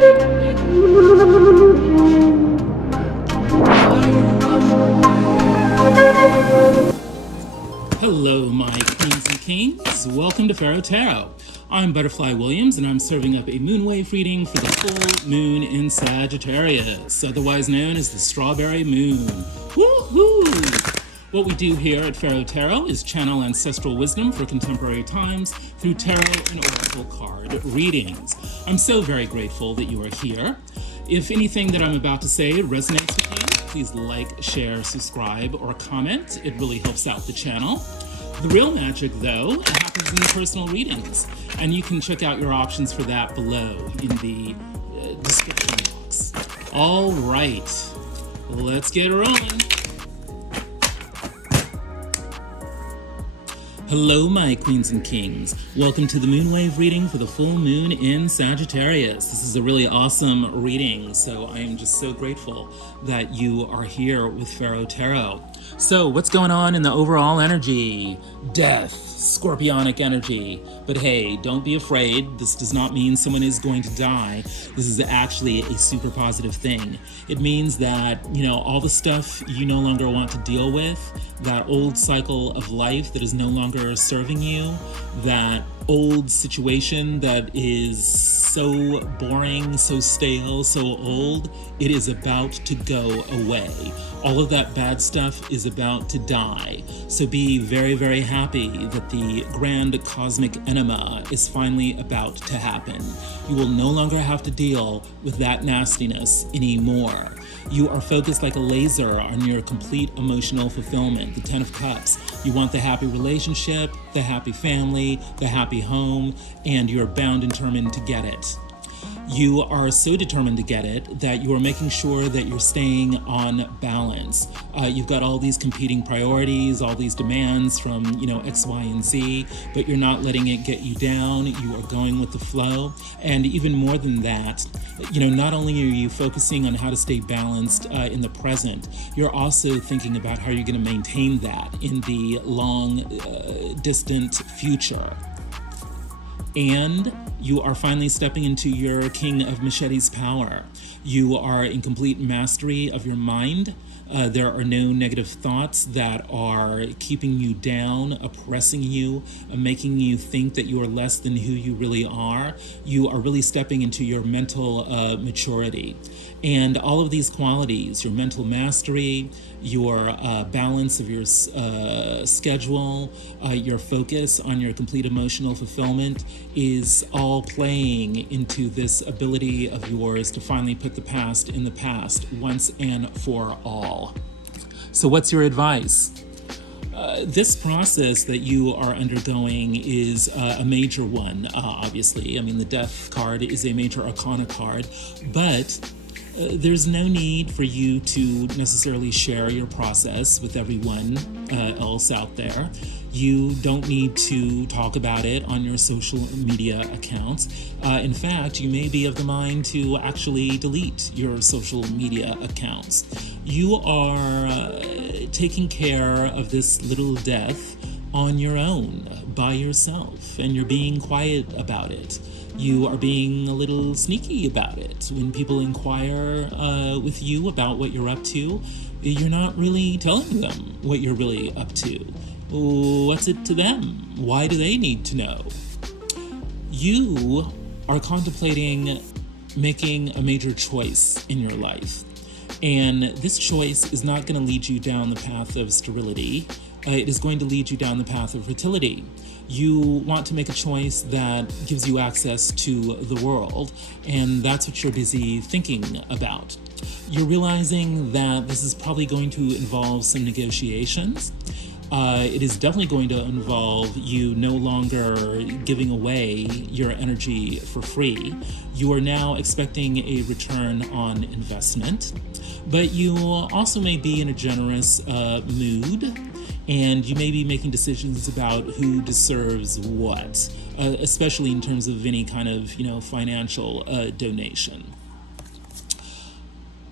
Hello, my queens and kings. Welcome to Pharaoh Tarot. I'm Butterfly Williams, and I'm serving up a moonwave reading for the full moon in Sagittarius, otherwise known as the strawberry moon. Woohoo! What we do here at Pharaoh Tarot is channel ancestral wisdom for contemporary times through tarot and oracle card readings. I'm so very grateful that you are here. If anything that I'm about to say resonates with you, please like, share, subscribe, or comment. It really helps out the channel. The real magic, though, happens in the personal readings, and you can check out your options for that below in the description box. All right, let's get rolling. Hello, my queens and kings. Welcome to the moonwave reading for the full moon in Sagittarius. This is a really awesome reading, so I am just so grateful that you are here with Pharaoh Tarot. So what's going on in the overall energy? Death, scorpionic energy. But hey, don't be afraid. This does not mean someone is going to die. This is actually a super positive thing. It means that, all the stuff you no longer want to deal with, that old cycle of life that is no longer serving you, that old situation that is so boring, so stale, so old, it is about to go away. All of that bad stuff is about to die. So be very, very happy that the grand cosmic enema is finally about to happen. You will no longer have to deal with that nastiness anymore. You are focused like a laser on your complete emotional fulfillment, the 10 of Cups. You want the happy relationship, the happy family, the happy home, and you're bound and determined to get it. You are so determined to get it that you are making sure that you're staying on balance. You've got all these competing priorities, all these demands from, X, Y, and Z, but you're not letting it get you down. You are going with the flow. And even more than that, not only are you focusing on how to stay balanced in the present, you're also thinking about how you're going to maintain that in the long, distant future. And you are finally stepping into your King of Machete's power. You are in complete mastery of your mind. There are no negative thoughts that are keeping you down, oppressing you, making you think that you are less than who you really are. You are really stepping into your mental maturity. And all of these qualities, your mental mastery, your balance of your schedule, your focus on your complete emotional fulfillment is all playing into this ability of yours to finally put the past in the past once and for all. So what's your advice? This process that you are undergoing is a major one, obviously. I mean, the Death card is a major arcana card, but there's no need for you to necessarily share your process with everyone else out there. You don't need to talk about it on your social media accounts. In fact, you may be of the mind to actually delete your social media accounts. You are taking care of this little death on your own, by yourself, and you're being quiet about it. You are being a little sneaky about it. When people inquire with you about what you're up to, you're not really telling them what you're really up to. What's it to them? Why do they need to know? You are contemplating making a major choice in your life. And this choice is not going to lead you down the path of sterility. It is going to lead you down the path of fertility. You want to make a choice that gives you access to the world, and that's what you're busy thinking about. You're realizing that this is probably going to involve some negotiations. It is definitely going to involve you no longer giving away your energy for free. You are now expecting a return on investment, but you also may be in a generous mood, and you may be making decisions about who deserves what, especially in terms of any kind of, financial donation.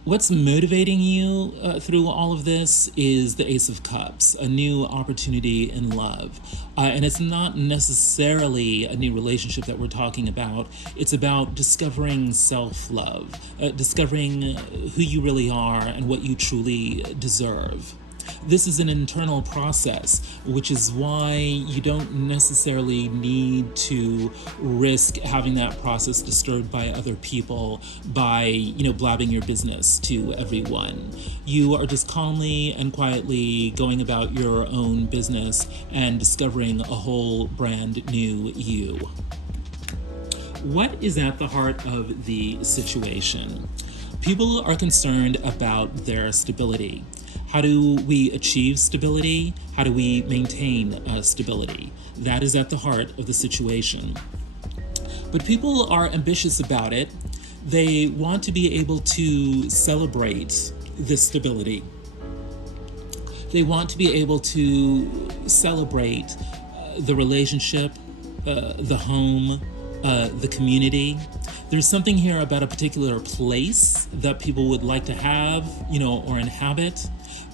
What's motivating you through all of this is the Ace of Cups, a new opportunity in love. And it's not necessarily a new relationship that we're talking about. It's about discovering self-love, discovering who you really are and what you truly deserve. This is an internal process, which is why you don't necessarily need to risk having that process disturbed by other people by, blabbing your business to everyone. You are just calmly and quietly going about your own business and discovering a whole brand new you. What is at the heart of the situation? People are concerned about their stability. How do we achieve stability? How do we maintain stability? That is at the heart of the situation. But people are ambitious about it. They want to be able to celebrate this stability. They want to be able to celebrate the relationship, the home, the community. There's something here about a particular place that people would like to have, or inhabit.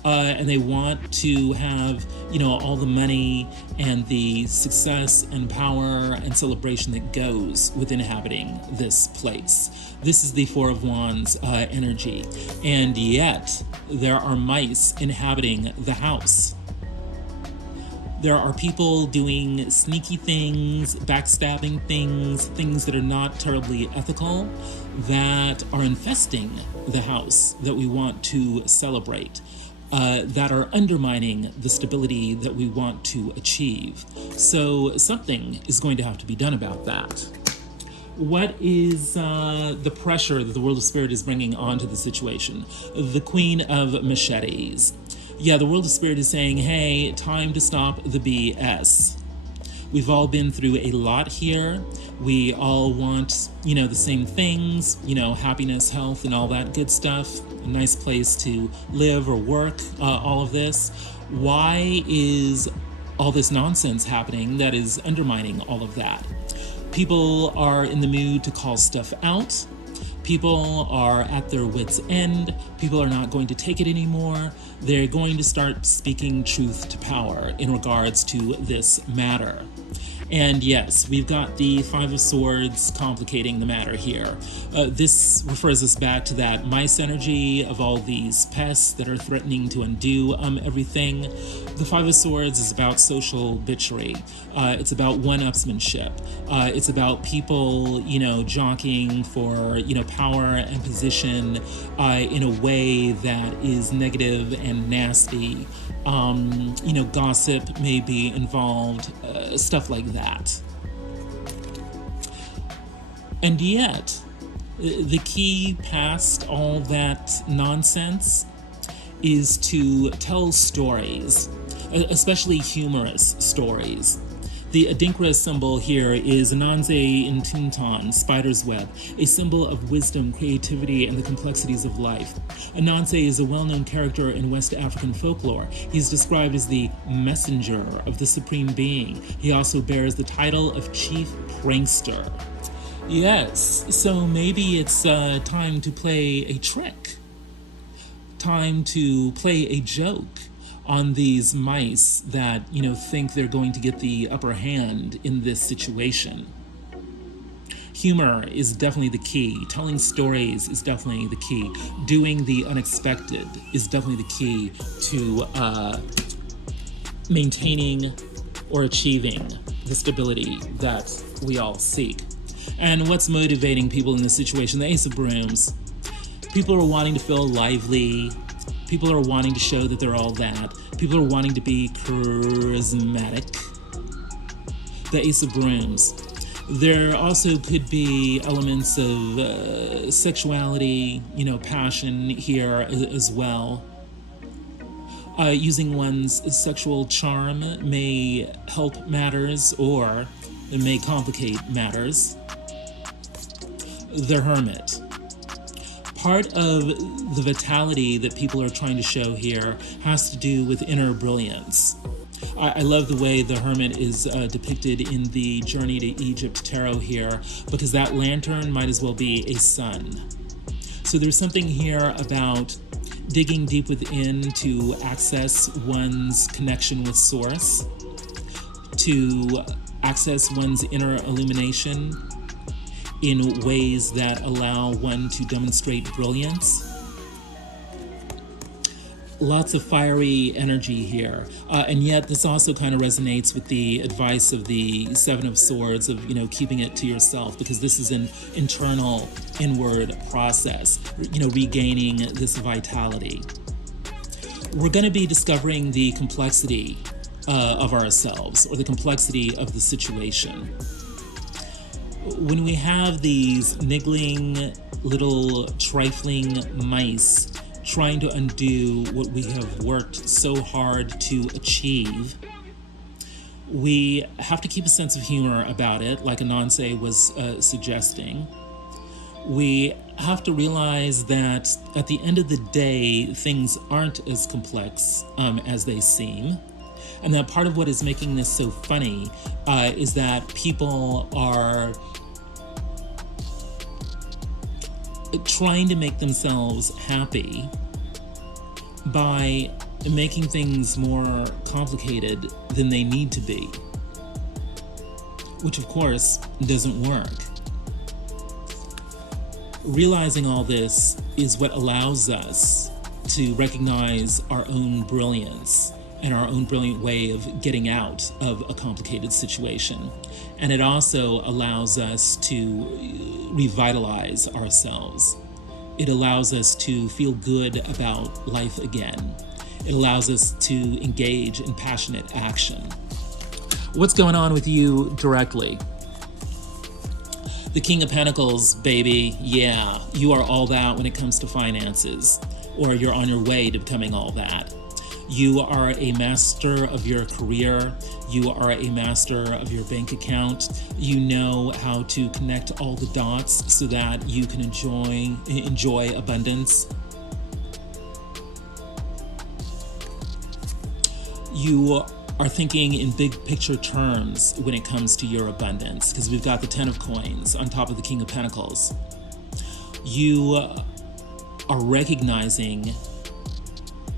And they want to have, all the money and the success and power and celebration that goes with inhabiting this place. This is the Four of Wands energy. And yet, there are mice inhabiting the house. There are people doing sneaky things, backstabbing things, things that are not terribly ethical, that are infesting the house that we want to celebrate. That are undermining the stability that we want to achieve. So something is going to have to be done about that. What is the pressure that the world of spirit is bringing onto the situation? The Queen of Machetes. Yeah, the world of spirit is saying, hey, time to stop the BS. We've all been through a lot here. We all want, the same things, happiness, health, and all that good stuff. A nice place to live or work, all of this. Why is all this nonsense happening that is undermining all of that? People are in the mood to call stuff out. People are at their wits' end. People are not going to take it anymore. They're going to start speaking truth to power in regards to this matter. And yes, we've got the Five of Swords complicating the matter here. This refers us back to that mice energy of all these pests that are threatening to undo everything. The Five of Swords is about social bitchery. It's about one-upsmanship. It's about people, jockeying for, power and position in a way that is negative and nasty. Gossip may be involved, stuff like that. And yet, the key past all that nonsense is to tell stories, especially humorous stories. The Adinkra symbol here is Ananse in Tunton, spider's web, a symbol of wisdom, creativity, and the complexities of life. Ananse is a well-known character in West African folklore. He's described as the messenger of the Supreme Being. He also bears the title of Chief Prankster. Yes, so maybe it's time to play a trick. Time to play a joke on these mice that, think they're going to get the upper hand in this situation. Humor is definitely the key. Telling stories is definitely the key. Doing the unexpected is definitely the key to maintaining or achieving the stability that we all seek. And what's motivating people in this situation? The Ace of Brooms. People are wanting to feel lively. People are wanting to show that they're all that. People are wanting to be charismatic. The Ace of Brooms. There also could be elements of sexuality, passion here as well. Using one's sexual charm may help matters, or it may complicate matters. The Hermit. Part of the vitality that people are trying to show here has to do with inner brilliance. I love the way the Hermit is depicted in the Journey to Egypt tarot here, because that lantern might as well be a sun. So there's something here about digging deep within to access one's connection with Source, to access one's inner illumination in ways that allow one to demonstrate brilliance. Lots of fiery energy here, and yet this also kind of resonates with the advice of the Seven of Swords of, keeping it to yourself, because this is an internal, inward process, regaining this vitality. We're going to be discovering the complexity of ourselves, or the complexity of the situation. When we have these niggling, little trifling mice trying to undo what we have worked so hard to achieve, we have to keep a sense of humor about it, like Ananse was suggesting. We have to realize that at the end of the day, things aren't as complex as they seem. And that part of what is making this so funny is that people are trying to make themselves happy by making things more complicated than they need to be, which of course doesn't work. Realizing all this is what allows us to recognize our own brilliance and our own brilliant way of getting out of a complicated situation. And it also allows us to revitalize ourselves. It allows us to feel good about life again. It allows us to engage in passionate action. What's going on with you directly? The King of Pentacles, baby. Yeah, you are all that when it comes to finances, or you're on your way to becoming all that. You are a master of your career. You are a master of your bank account. You know how to connect all the dots so that you can enjoy abundance. You are thinking in big picture terms when it comes to your abundance, because we've got the 10 of coins on top of the King of Pentacles. You are recognizing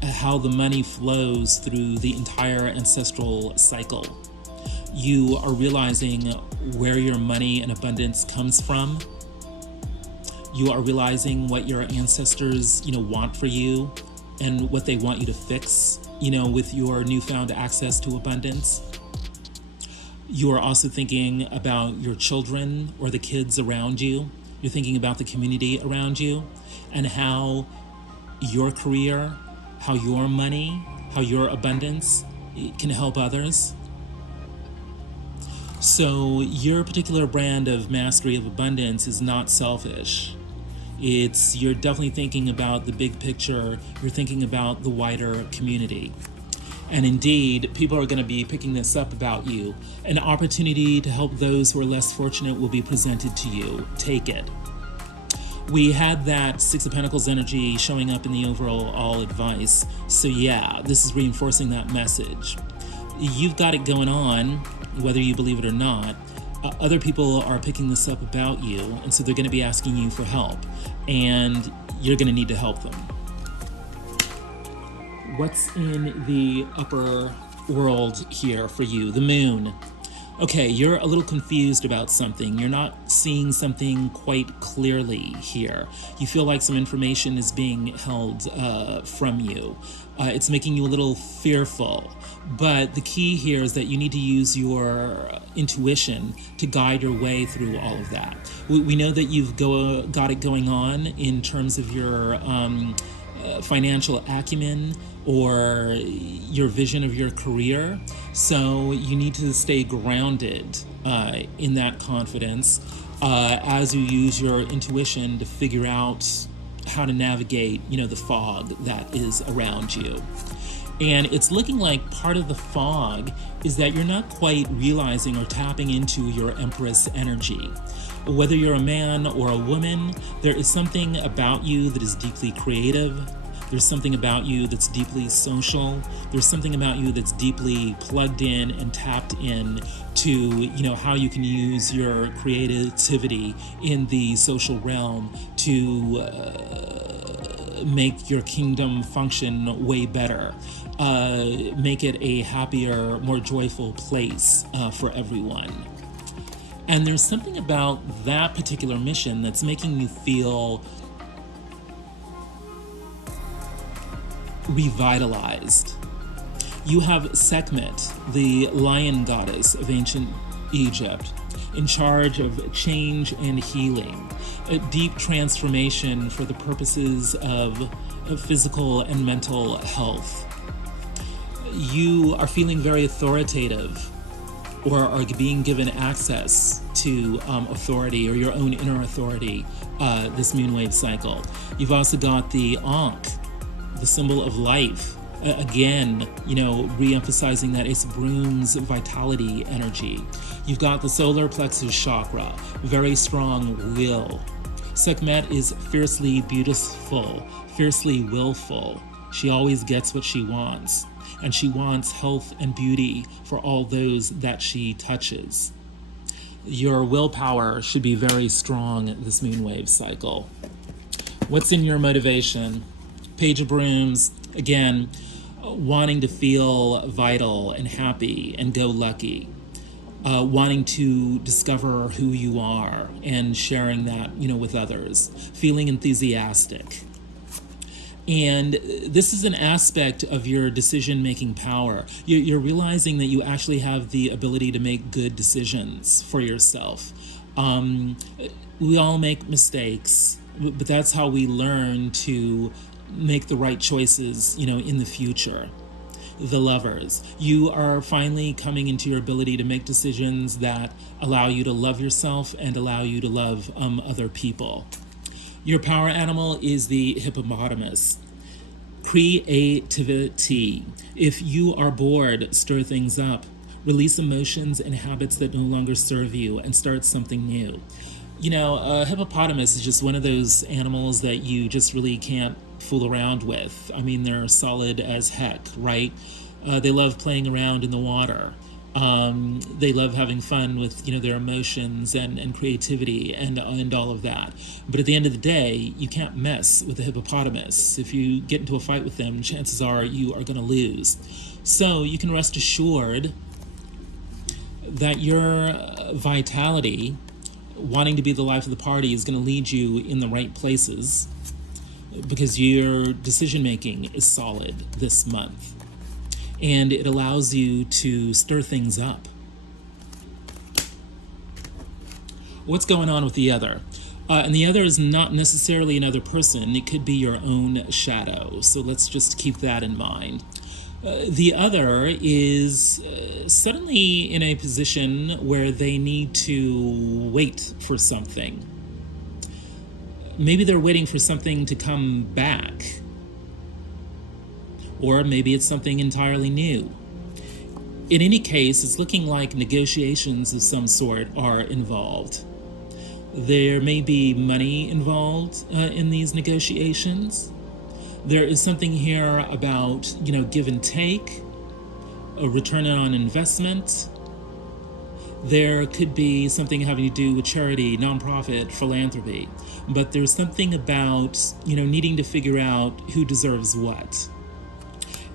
how the money flows through the entire ancestral cycle. You are realizing where your money and abundance comes from. You are realizing what your ancestors, want for you and what they want you to fix, with your newfound access to abundance. You are also thinking about your children or the kids around you. You're thinking about the community around you and how your career, how your money, how your abundance can help others. So your particular brand of mastery of abundance is not selfish. You're definitely thinking about the big picture. You're thinking about the wider community. And indeed, people are going to be picking this up about you. An opportunity to help those who are less fortunate will be presented to you. Take it. We had that Six of Pentacles energy showing up in the overall advice. So yeah, this is reinforcing that message. You've got it going on, whether you believe it or not. Other people are picking this up about you, and so they're going to be asking you for help, and you're going to need to help them. What's in the upper world here for you? The moon. Okay, you're a little confused about something. You're not seeing something quite clearly here. You feel like some information is being held from you. It's making you a little fearful. But the key here is that you need to use your intuition to guide your way through all of that. We know that you've got it going on in terms of your financial acumen or your vision of your career. So you need to stay grounded in that confidence as you use your intuition to figure out how to navigate, the fog that is around you. And it's looking like part of the fog is that you're not quite realizing or tapping into your Empress energy. Whether you're a man or a woman, there is something about you that is deeply creative, There's something about you that's deeply social. There's something about you that's deeply plugged in and tapped in to, how you can use your creativity in the social realm to make your kingdom function way better, make it a happier, more joyful place for everyone. And there's something about that particular mission that's making you feel revitalized. You have Sekhmet, the lion goddess of ancient Egypt, in charge of change and healing, a deep transformation for the purposes of physical and mental health. You are feeling very authoritative, or are being given access to authority or your own inner authority this moonwave cycle. You've also got the Ankh, the symbol of life. Again, re-emphasizing that it's Broom's vitality energy. You've got the solar plexus chakra, very strong will. Sekhmet is fiercely beautiful, fiercely willful. She always gets what she wants, and she wants health and beauty for all those that she touches. Your willpower should be very strong this moonwave cycle. What's in your motivation? Page of Brooms, again, wanting to feel vital and happy and go lucky, wanting to discover who you are and sharing that, with others, feeling enthusiastic. And this is an aspect of your decision-making power. You're realizing that you actually have the ability to make good decisions for yourself. We all make mistakes, but that's how we learn to make the right choices, in the future. The Lovers, you are finally coming into your ability to make decisions that allow you to love yourself and allow you to love other people. Your power animal is the hippopotamus. Creativity. If you are bored, stir things up. Release emotions and habits that no longer serve you and start something new. A hippopotamus is just one of those animals that you just really can't fool around with. I mean, they're solid as heck, right? They love playing around in the water. They love having fun with, their emotions and creativity and all of that. But at the end of the day, you can't mess with the hippopotamus. If you get into a fight with them, chances are you are going to lose. So you can rest assured that your vitality, wanting to be the life of the party, is going to lead you in the right places because your decision making is solid this month. And it allows you to stir things up. What's going on with the other? And the other is not necessarily another person. It could be your own shadow. So let's just keep that in mind. The other is suddenly in a position where they need to wait for something. Maybe they're waiting for something to come back. Or maybe it's something entirely new. In any case, it's looking like negotiations of some sort are involved. There may be money involved in these negotiations. There is something here about, give and take, a return on investment. There could be something having to do with charity, nonprofit, philanthropy. But there's something about, needing to figure out who deserves what.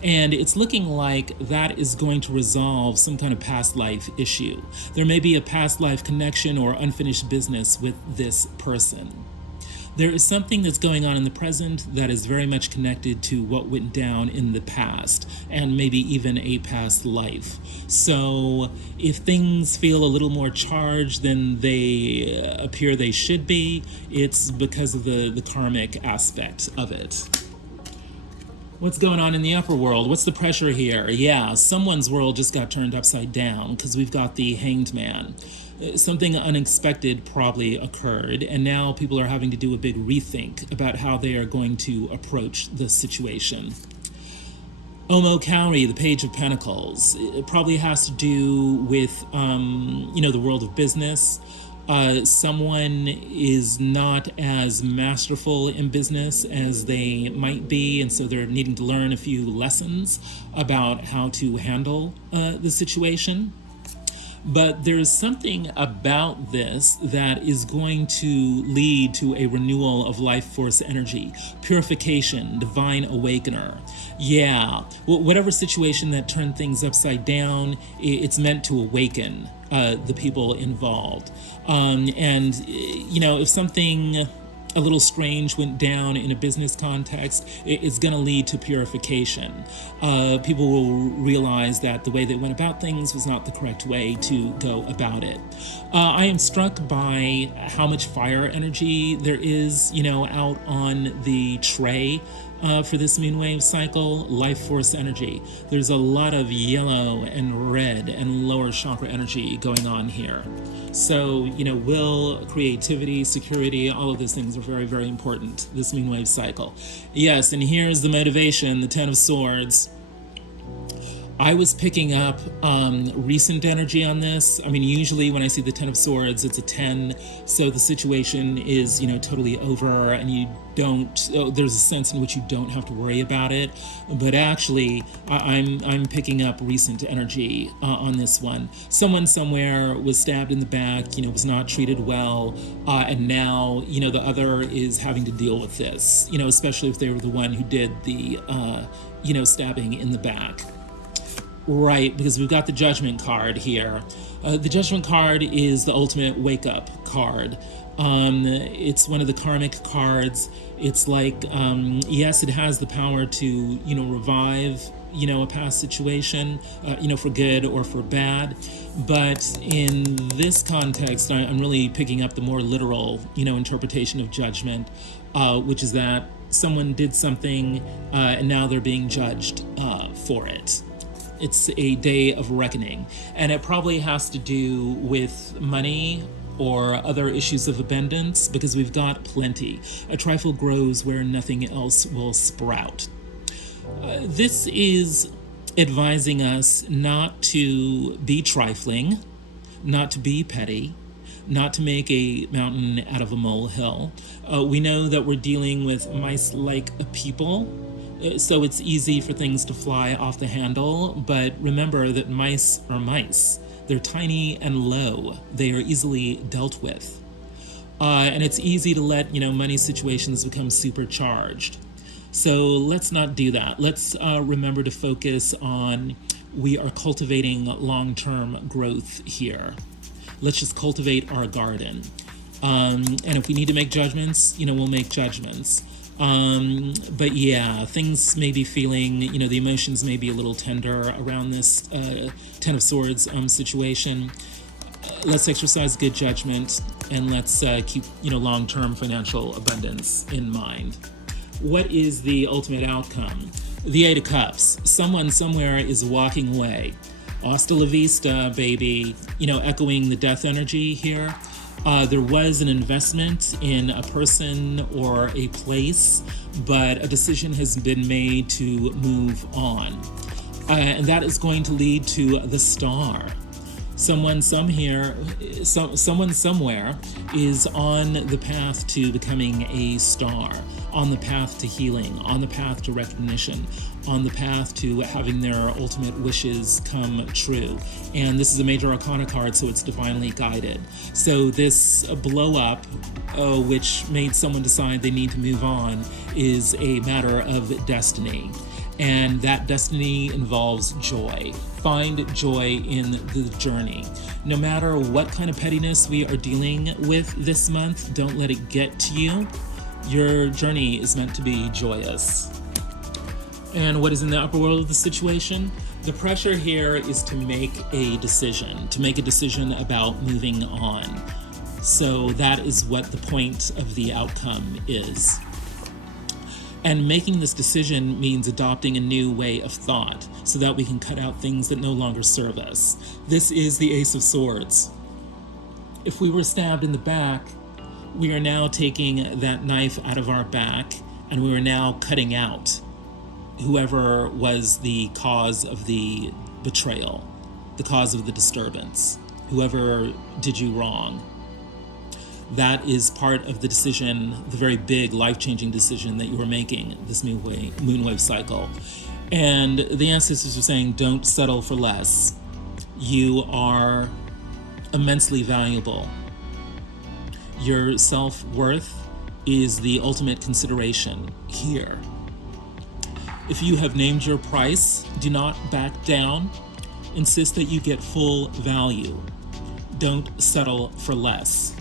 And it's looking like that is going to resolve some kind of past life issue. There may be a past life connection or unfinished business with this person. There is something that's going on in the present that is very much connected to what went down in the past, and maybe even a past life. So if things feel a little more charged than they appear they should be, it's because of the karmic aspect of it. What's going on in the upper world? What's the pressure here? Yeah, someone's world just got turned upside down because we've got the Hanged Man. Something unexpected probably occurred, and now people are having to do a big rethink about how they are going to approach the situation. Omo Cowrie, the Page of Pentacles. It probably has to do with, the world of business. Someone is not as masterful in business as they might be, and so they're needing to learn a few lessons about how to handle the situation. But there's something about this that is going to lead to a renewal of life force energy, purification, divine awakener. Yeah, whatever situation that turned things upside down, it's meant to awaken the people involved. And, if something a little strange went down in a business context, it's going to lead to purification. People will realize that the way they went about things was not the correct way to go about it. I am struck by how much fire energy there is, out on the tray for this moonwave cycle. Life force energy. There's a lot of yellow and red and lower chakra energy going on here. So, will, creativity, security, all of those things are very, very important this moonwave cycle. Yes, and here's the motivation, the Ten of Swords. I was picking up recent energy on this. I mean, usually when I see the Ten of Swords, it's a 10, so the situation is, totally over, and you don't. There's a sense in which you don't have to worry about it. But actually, I'm picking up recent energy on this one. Someone somewhere was stabbed in the back, was not treated well, and now, the other is having to deal with this. Especially if they were the one who did the, stabbing in the back. Right, because we've got the Judgment card here. The Judgment card is the ultimate wake-up card. It's one of the karmic cards. It's like, yes, it has the power to, revive, a past situation, for good or for bad. But in this context, I'm really picking up the more literal, interpretation of judgment, which is that someone did something and now they're being judged for it. It's a day of reckoning, and it probably has to do with money or other issues of abundance, because we've got plenty. A trifle grows where nothing else will sprout. This is advising us not to be trifling, not to be petty, not to make a mountain out of a molehill. We know that we're dealing with mice-like people, so it's easy for things to fly off the handle, but remember that mice are mice. They're tiny and low. They are easily dealt with. And it's easy to let, money situations become supercharged. So let's not do that. Let's remember to focus on, we are cultivating long-term growth here. Let's just cultivate our garden. And if we need to make judgments, we'll make judgments. But yeah, things may be feeling, the emotions may be a little tender around this Ten of Swords situation. Let's exercise good judgment, and let's keep, long-term financial abundance in mind. What is the ultimate outcome? The Eight of Cups. Someone somewhere is walking away. Hasta la vista, baby. Echoing the death energy here. There was an investment in a person or a place, but a decision has been made to move on. And that is going to lead to the Star. Someone somewhere is on the path to becoming a star, on the path to healing, on the path to recognition, on the path to having their ultimate wishes come true. And this is a major arcana card, so it's divinely guided. So this blow up, which made someone decide they need to move on, is a matter of destiny. And that destiny involves joy. Find joy in the journey. No matter what kind of pettiness we are dealing with this month, don't let it get to you. Your journey is meant to be joyous. And what is in the upper world of the situation? The pressure here is to make a decision about moving on. So that is what the point of the outcome is. And making this decision means adopting a new way of thought so that we can cut out things that no longer serve us. This is the Ace of Swords. If we were stabbed in the back, we are now taking that knife out of our back, and we are now cutting out whoever was the cause of the betrayal, the cause of the disturbance, whoever did you wrong. That is part of the decision, the very big life-changing decision that you are making this moonwave cycle. And the ancestors are saying, don't settle for less. You are immensely valuable. Your self-worth is the ultimate consideration here. If you have named your price, do not back down. Insist that you get full value. Don't settle for less.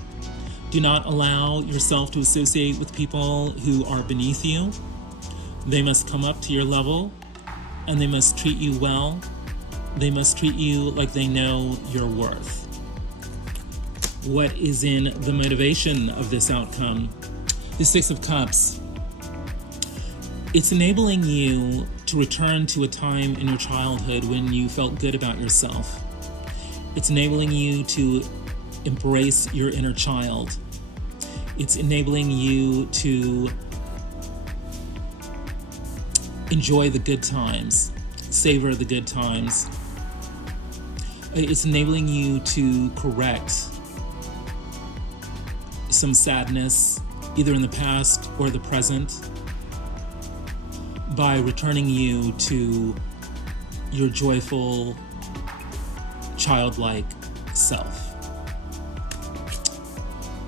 Do not allow yourself to associate with people who are beneath you. They must come up to your level, and they must treat you well. They must treat you like they know your worth. What is in the motivation of this outcome? The Six of Cups. It's enabling you to return to a time in your childhood when you felt good about yourself. It's enabling you to embrace your inner child. It's enabling you to enjoy the good times, savor the good times. It's enabling you to correct some sadness, either in the past or the present, by returning you to your joyful, childlike self.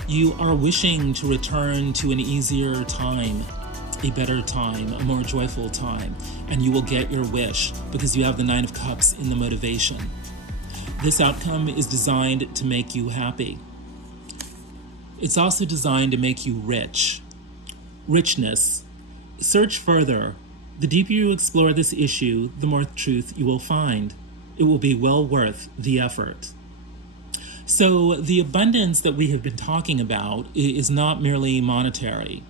You are wishing to return to an easier time, a better time, a more joyful time, and you will get your wish because you have the Nine of Cups in the motivation. This outcome is designed to make you happy. It's also designed to make you rich. Richness. Search further. The deeper you explore this issue, the more truth you will find. It will be well worth the effort. So the abundance that we have been talking about is not merely monetary.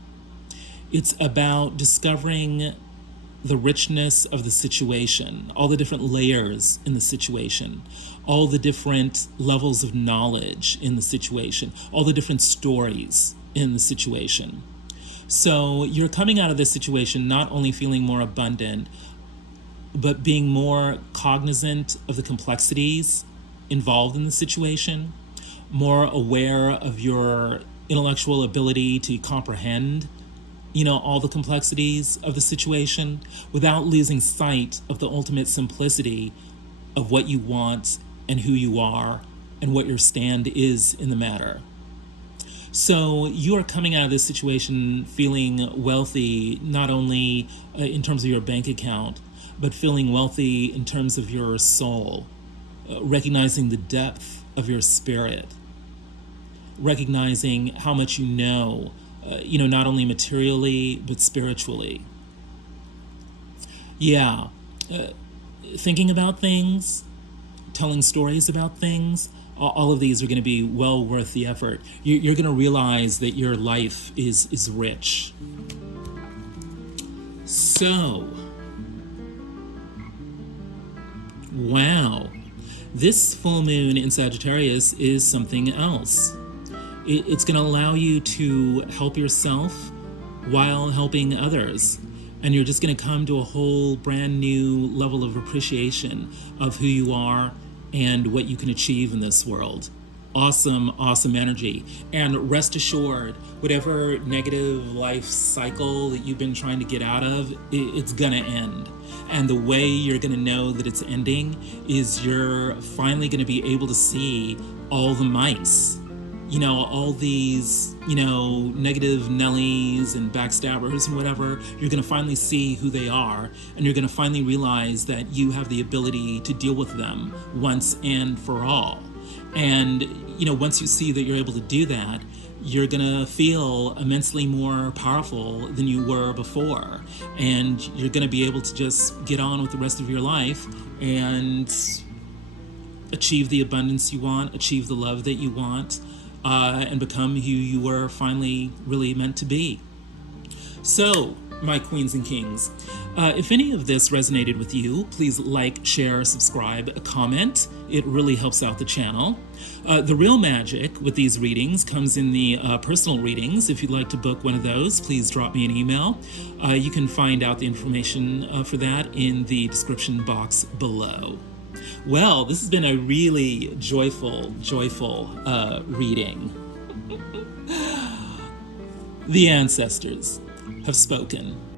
It's about discovering the richness of the situation, all the different layers in the situation, all the different levels of knowledge in the situation, all the different stories in the situation. So you're coming out of this situation not only feeling more abundant, but being more cognizant of the complexities involved in the situation, more aware of your intellectual ability to comprehend, all the complexities of the situation without losing sight of the ultimate simplicity of what you want and who you are and what your stand is in the matter. So you are coming out of this situation feeling wealthy, not only in terms of your bank account, but feeling wealthy in terms of your soul, recognizing the depth of your spirit, recognizing how much you know, not only materially, but spiritually. Yeah, thinking about things, telling stories about things, all of these are going to be well worth the effort. You're going to realize that your life is rich. So, wow, this full moon in Sagittarius is something else. It's going to allow you to help yourself while helping others. And you're just going to come to a whole brand new level of appreciation of who you are and what you can achieve in this world. Awesome, awesome energy. And rest assured, whatever negative life cycle that you've been trying to get out of, it's gonna end. And the way you're gonna know that it's ending is you're finally gonna be able to see all the mice. All these, negative Nellies and backstabbers and whatever, you're going to finally see who they are, and you're going to finally realize that you have the ability to deal with them once and for all. And, once you see that you're able to do that, you're going to feel immensely more powerful than you were before. And you're going to be able to just get on with the rest of your life and achieve the abundance you want, achieve the love that you want, and become who you were finally really meant to be. So, my queens and kings, if any of this resonated with you, please like, share, subscribe, comment. It really helps out the channel. The real magic with these readings comes in the personal readings. If you'd like to book one of those, please drop me an email. You can find out the information for that in the description box below. Well, this has been a really joyful reading. The ancestors have spoken.